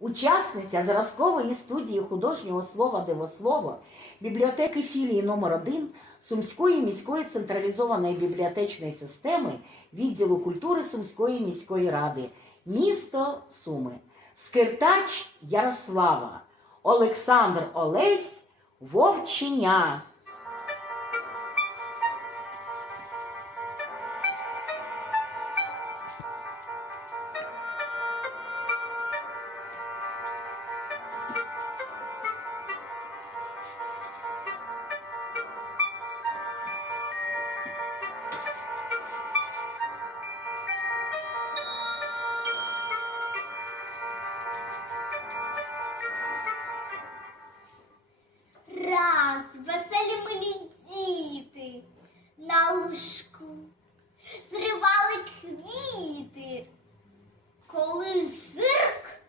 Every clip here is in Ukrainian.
учасниця зразкової студії художнього слова Дивослово бібліотеки філії номер 1 Сумської міської централізованої бібліотечної системи відділу культури Сумської міської ради, місто Суми, Скиртач Ярослава, Олександр Олесь, Вовченя. На лужку зривали квіти, коли зирк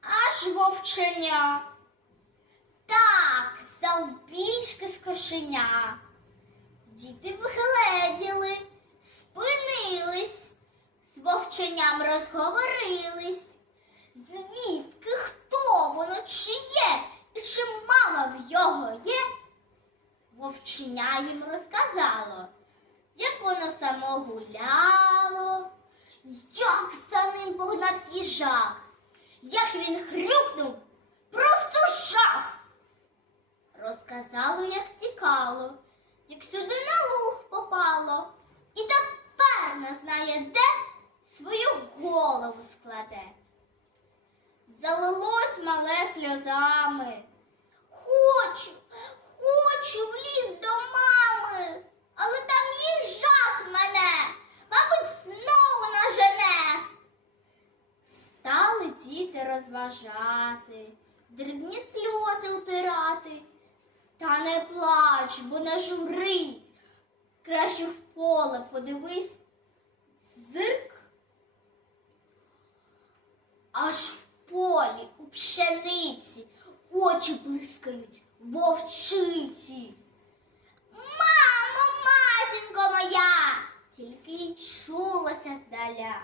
аж вовченя. Так, завбільшки з кошеня. Діти вгледіли, спинились, з вовченям розговорились. Вовченя їм розказало, як воно само гуляло, як за ним погнав їжак, як він хрюкнув, просто жах. Розказало, як тікало, як сюди на луг попало, і тепер не знає, де свою голову складе. Залилось мале сльозами. розважати, дрібні сльози утирати. Та не плач, бо не журись, краще в поле подивись зирк, аж в полі у пшениці очі блискають вовчиці. Мамо, матінко моя, тільки й чулася здаля.